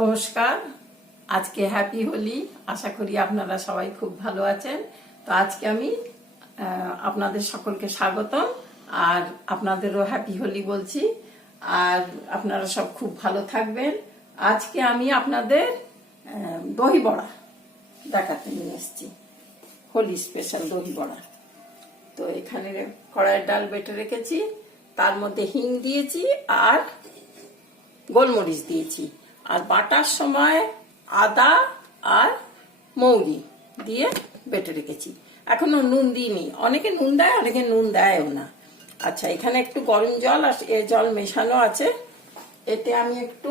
নমস্কার। আজকে হ্যাপি হোলি। আশা করি আপনারা সবাই খুব ভালো আছেন। তো আজকে আমি আপনাদের সকলকে স্বাগতম আর আপনাদেরও হ্যাপি হোলি বলছি। আর আপনারা সব খুব ভালো থাকবেন। আজকে আমি আপনাদের দহি বড়া দেখাতে নিয়ে এসেছি, হোলি স্পেশাল দহি বড়া। তো এখানে কড়াইয়ের ডাল বেটে রেখেছি, তার মধ্যে হিং দিয়েছি আর গোলমরিচ দিয়েছি, আর বাটার সময় আদা আর মৌরি দিয়ে বেটে রেখেছি। এখনো নুন দিইনি, অনেকে নুন দেয় অনেকে নুন দেয়ও না। আচ্ছা, এখানে একটু গরম জল আর এ জল মেশানো আছে, এতে আমি একটু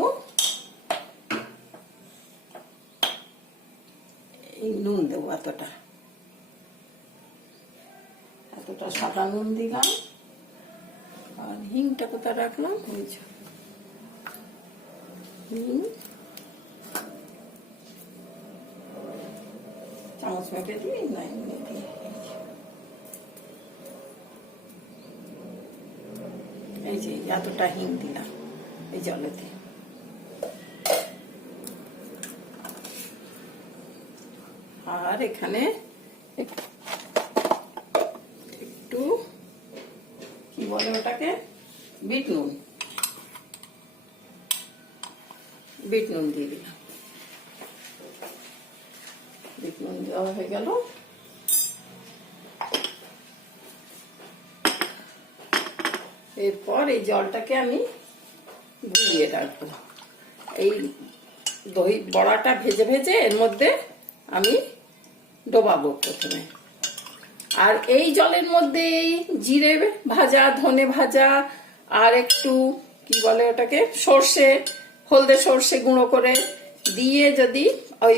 এই নুন দেবো, এতটা সাদা নুন দিলাম। আর হিংটা কোথায় রাখলাম, বুঝছো, চামচ মেপে দিই না, এমনি দিয়ে এই যে এতটা হিং দিলাম এই জলেতে। আর এখানে একটু কি বলে ওটাকে, বিট নুন দিয়ে দিলাম। বিট নুন দেওয়া হয়ে গেল। এরপর এই জলটাকে আমি গুলিয়ে রাখবো। এই দই বড়াটা ভেজে ভেজে এর মধ্যে আমি ডোবাবো প্রথমে। আর এই জলের মধ্যে জিরে ভাজা, ধনে ভাজা আর একটু কি বলে ওটাকে, হলদে সর্ষে গুঁড়ো করে দিয়ে যদি ওই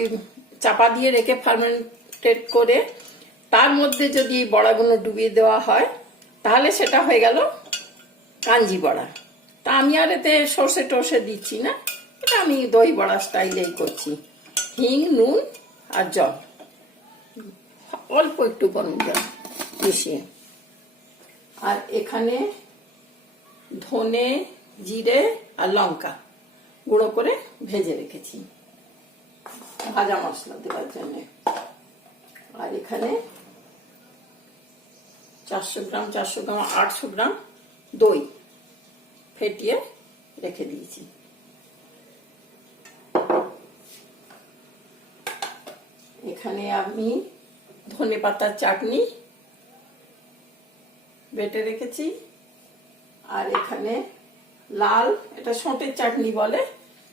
চাপা দিয়ে রেখে ফার্মেন্টেড করে তার মধ্যে যদি বড়াগুলো ডুবিয়ে দেওয়া হয়, তাহলে সেটা হয়ে গেল কাঞ্জি বড়া। তা আমি আর এতে সর্ষে টর্ষে দিচ্ছি না, এটা আমি দই বড়া স্টাইলেই করছি। হিং, নুন আর জল, অল্প একটু গরম জল মিশিয়ে। আর এখানে ধনে, জিরে আর লঙ্কা গুঁড়ো করে ভেজে রেখেছি ভাজা মশলা দেওয়ার জন্য। আর এখানে 400 গ্রাম 800 গ্রাম দই ফেটিয়ে রেখে দিয়েছি। এখানে আমি ধনে পাতার চাটনি বেটে রেখেছি। আর এখানে লাল, এটা সঁটের চাটনি বলে,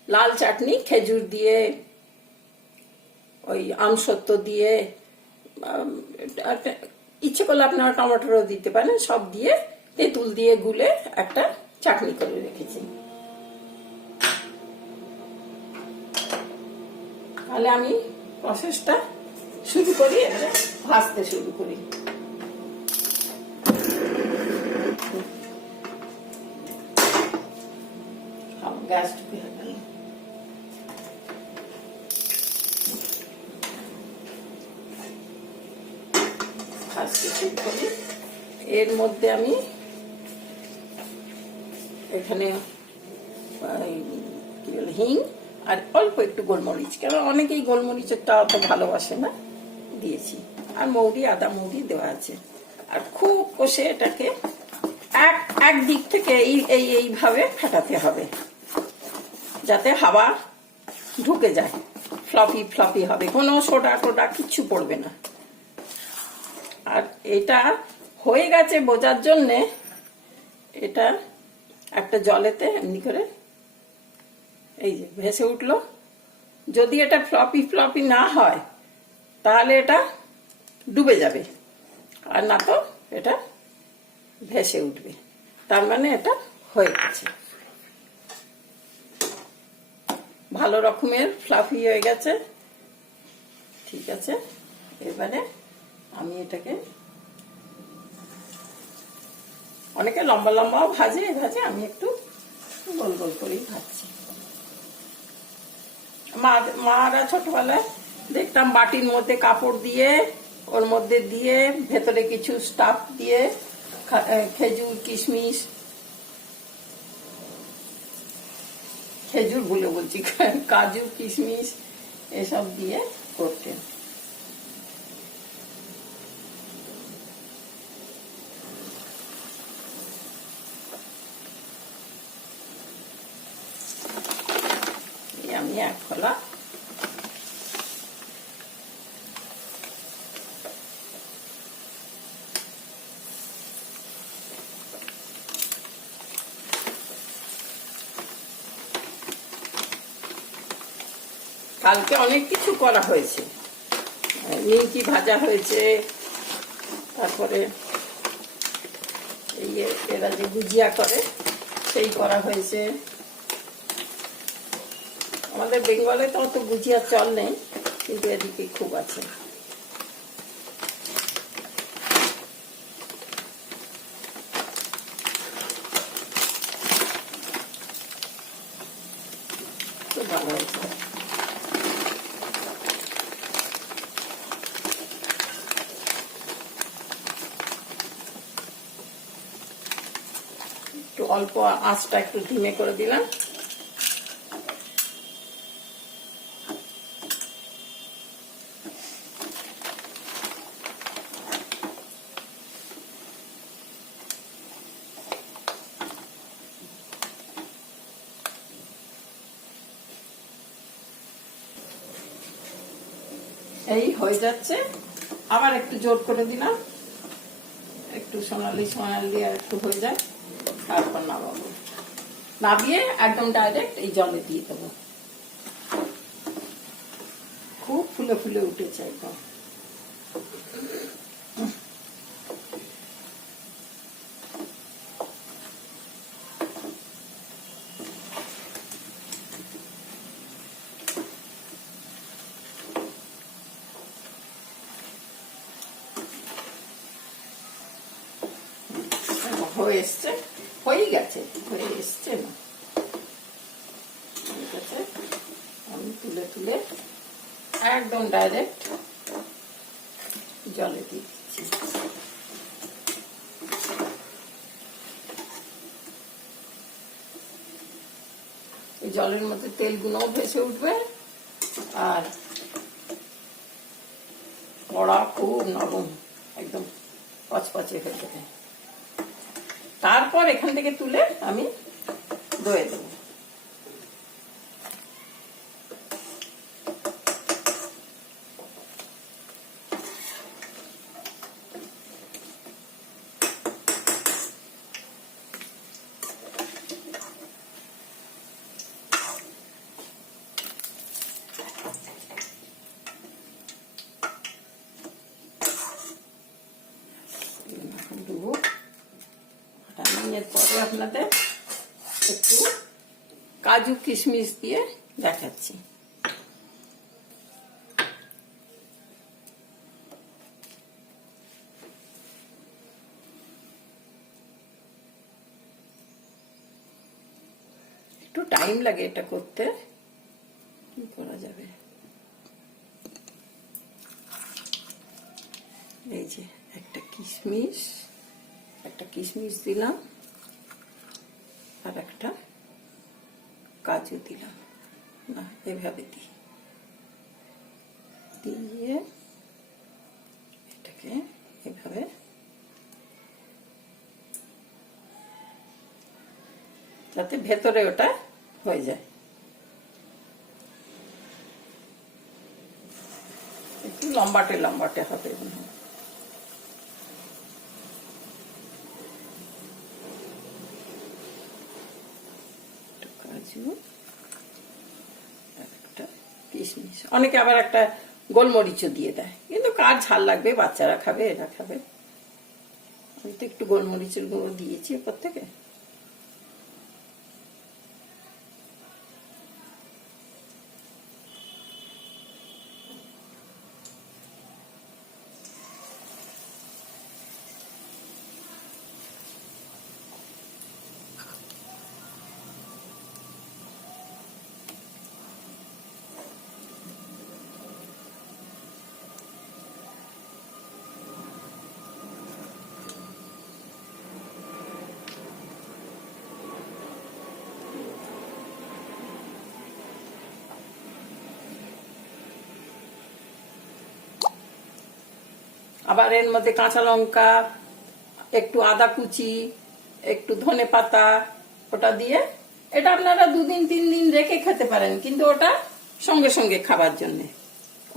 লাল চাটনি খেজুর দিয়ে, ওই আমসত্ব দিয়ে, ইচ্ছে করলে আপনারা টমেটোও দিতে পারেন, সব দিয়ে তেঁতুল দিয়ে গুলে একটা চাটনি করে রেখেছি। তাহলে আমি প্রসেসটা শুরু করি, ভাজতে শুরু করি। গ্যাস ঢুকে গেল। ভাজতে শুরু করি। এর মধ্যে আমি এখানে কি বলে হিং আর অল্প একটু গোলমরিচ, কারণ অনেকেই গোলমরিচেরটা অত ভালোবাসে না, দিয়েছি। আর মৌরি, আদা মৌরি দেওয়া আছে। আর খুব কষে এটাকে এক দিক থেকে এইভাবে ফাটাতে হবে, যাতে হাওয়া ঢুকে যায়, ফ্লপি হবে, কোনো সোডা টোডা কিচ্ছু পড়বে না। আর এটা হয়ে গেছে বোঝার জন্যে এটা একটা জলেতে এমনি করে এই যে ভেসে উঠলো। যদি এটা ফ্লপি না হয় তাহলে এটা ডুবে যাবে, আর না তো এটা ভেসে উঠবে, তার মানে এটা হয়ে গেছে, ভালো রকমের ফ্লাফি হয়ে গেছে। ঠিক আছে, এবারে আমি এটাকে, অনেকে লম্বা লম্বাও ভাজে, আমি একটু গোল গোল করেই ভাজছি। মারা ছোটবেলায় দেখতাম বাটির মধ্যে কাপড় দিয়ে, ওর মধ্যে দিয়ে ভেতরে কিছু স্টাফ দিয়ে, খেজুর, কিশমিশ খেজুর বলে বলছি, কাজু কিশমিশ এসব দিয়ে করতে। আমি এক খোলা কালকে অনেক কিছু করা হয়েছে, নিমকি ভাজা হয়েছে, তারপরে এই এরা যে গুজিয়া করে সেই করা হয়েছে। আমাদের বেঙ্গলে তো অত গুজিয়া চল নেই, কিন্তু এদিকে খুব আছে। খুব ভালো হয়েছে। একটু অল্প আঁচটা একটু ধিমে করে দিলাম। এই হয়ে যাচ্ছে, আবার একটু জোর করে দিলাম, একটু সোনালি সোনালি আর একটু হয়ে যায়, তারপর নামাবো। নামিয়ে একদম ডাইরেক্ট এই জলে দিয়ে দেবো। খুব ফুলে ফুলে উঠেছে একদম। হয়ে এসছে, হয়ে গেছে, হয়ে এসছে না, ঠিক আছে। আমি তুলে তুলে একদম ডাইরেক্ট জলে দিয়ে দিচ্ছি। এই জলের মধ্যে তেলগুলোও ভেসে উঠবে, আর কড়া খুব নরম, একদম পচপচে হয়ে যাবে। তারপর এখান থেকে তুলে আমি দয়ে দেবো। এরপরে আপনাদের একটু কাজু কিশমিশ দিয়ে দেখাচ্ছি। একটু টাইম লাগে এটা করতে, কি করা যাবে। এই যে একটা কিশমিশ দিলাম, আর একটা কাজু দিলাম, না এভাবে দিয়ে এটাকে এভাবে যাতে ভেতরে ওটা হয়ে যায়। একটু লম্বাটে লম্বাটে হবে। কাজু, একটা কিশমিশ, অনেকে আবার একটা গোলমরিচও দিয়ে দেয়, কিন্তু কার ঝাল লাগবে, বাচ্চারা খাবে, এরা খাবে। আমি তো একটু গোলমরিচের গুঁড়ো দিয়েছি উপর থেকে। আবার এর মধ্যে কাঁচা লঙ্কা, একটু আদা কুচি, একটু ধনে পাতা ওটা দিয়ে, এটা আপনারা 2 দিন 3 দিন রেখে খেতে পারেন, কিন্তু ওটা সঙ্গে সঙ্গে খাবার জন্য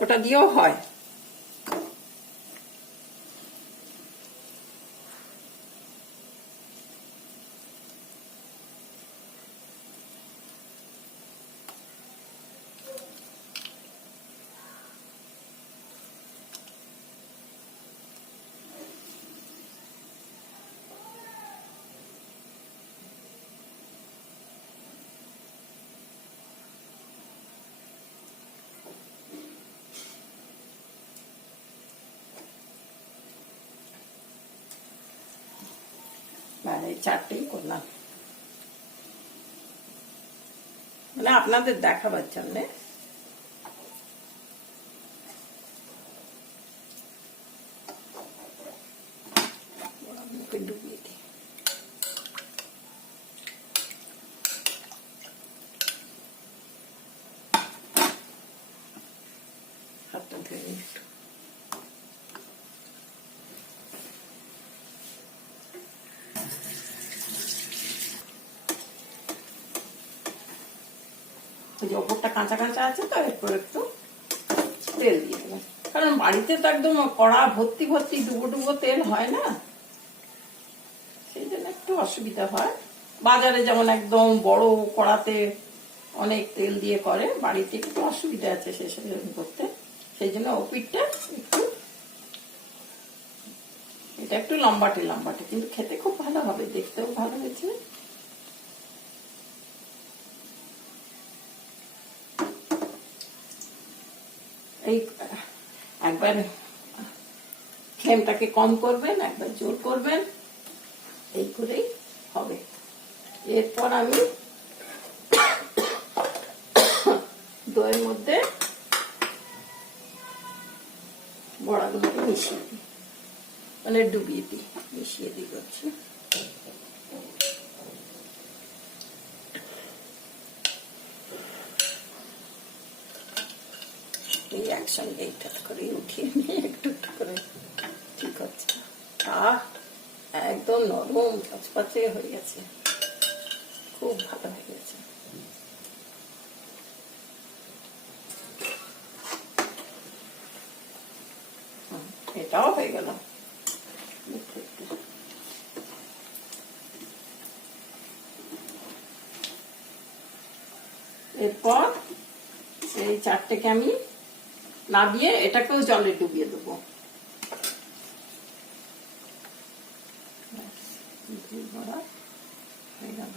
ওটা দিয়েও হয়। এই 4টেই করলাম, মানে আপনাদের দেখাবার জন্য। ডুবিয়ে দিই। হাতটা ধুয়ে একটু। ওপরটা কাঁচা কাঁচা আছে তো, এরপর একটু তেল দিয়ে দেবেন, কারণ বাড়িতে তো একদম কড়া ভর্তি ভর্তি ডুবো ডুবো তেল হয় না, সেই জন্য একটু অসুবিধা হয়। বাজারে যেমন একদম বড় কড়াতে অনেক তেল দিয়ে করে, বাড়িতে একটু অসুবিধা আছে সেসব করতে, সেই জন্য ওপিটটা একটু, এটা একটু লম্বাটে লম্বাটে, কিন্তু খেতে খুব ভালো হবে, দেখতেও ভালো হয়েছে। এই একবার ফ্লেমটাকে কম করবেন, একবার জোর করবেন, এই করেই হবে। এরপর আমি দইয়ের মধ্যে বড়াগুলোকে মিশিয়ে দিই, মানে ডুবিয়ে দিই, মিশিয়ে দিই করছি। এই একসঙ্গে এইটা করে উঠিয়ে নিয়ে একটু একটু করে, ঠিক হচ্ছে। একদম নরম পাচপাচে হয়ে গেছে, খুব ভালো হয়ে গেছে। এটাও হয়ে গেল। এরপর এই 4টেকে আমি নামিয়ে এটাকেও জলে ডুবিয়ে দেবো। হয়ে গেল।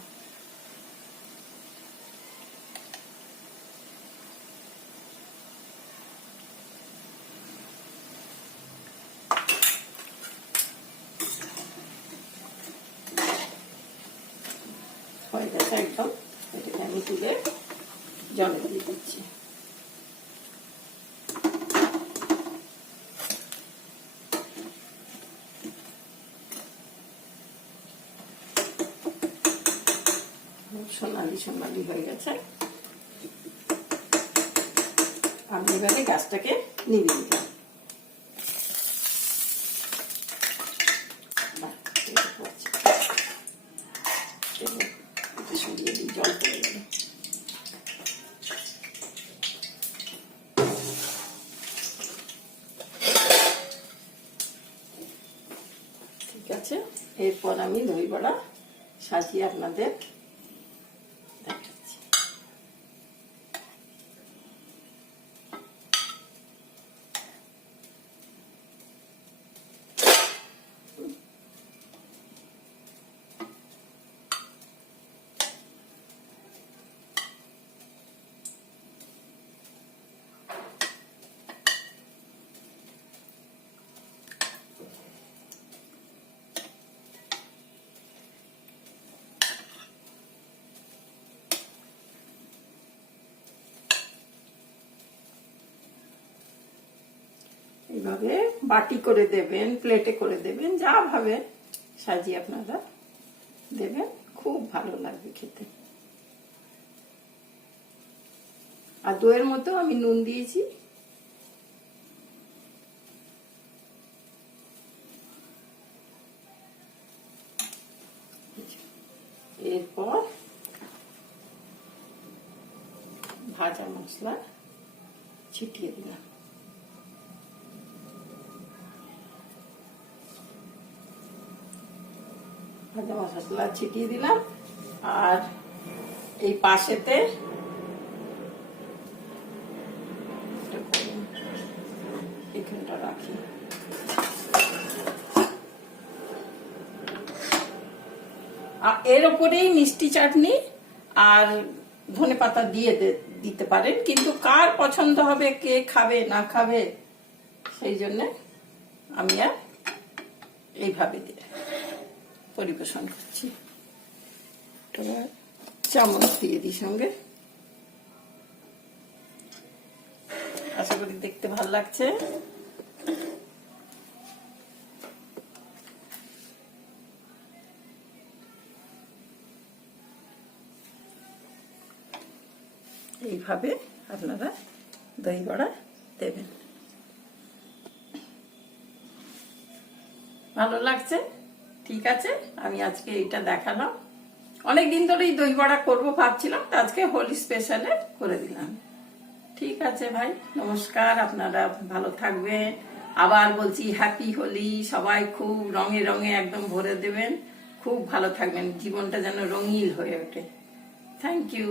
হয়ে গেছে একদম, এটাকে আমি তুলে জলে দিয়ে দিচ্ছি। সোনালি সোনালি হয়ে গেছে, আমি এবারে গ্যাসটাকে নিভিয়ে দিলাম। সরিয়ে দিই, জল পড়ে গেল। ঠিক আছে, এরপর আমি দই বড়া সাজিয়ে আপনাদের দেখাচ্ছি। এইভাবে বাটি করে দেবেন, প্লেটে করে দেবেন, যা ভাবে সাজিয়ে আপনারা দেবেন, খুব ভালো লাগবে খেতে। আর দইয়ের মধ্যেও আমি নুন দিয়েছি, এরপর ভাজা মশলা ছিটিয়ে দিলাম। ভাজা মশলা ছিটিয়ে দিলাম। আর এই পাশেতে এখানটা রাখি। এর উপরেই মিষ্টি চাটনি আর ধনেপাতা দিয়ে দিতে পারেন, কিন্তু কার পছন্দ হবে, কে খাবে না খাবে, সেই জন্য আমি আর এইভাবে দিয়ে পরিবেশন করছি। চামচ দিয়ে দিই সঙ্গে। আশা করি দেখতে ভালো লাগছে। এইভাবে আপনারা দই বড়া দেবেন। ভালো লাগছে? ঠিক আছে, আমি আজকে এইটা দেখালাম। অনেকদিন ধরেই দই বড়া করবো ভাবছিলাম, তো আজকে হোলি স্পেশালে করে দিলাম। ঠিক আছে ভাই, নমস্কার, আপনারা ভালো থাকবেন। আবার বলছি হ্যাপি হোলি। সবাই খুব রঙে রঙে একদম ভরে দেবেন। খুব ভালো থাকবেন, জীবনটা যেন রঙিন হয়ে ওঠে। Thank you.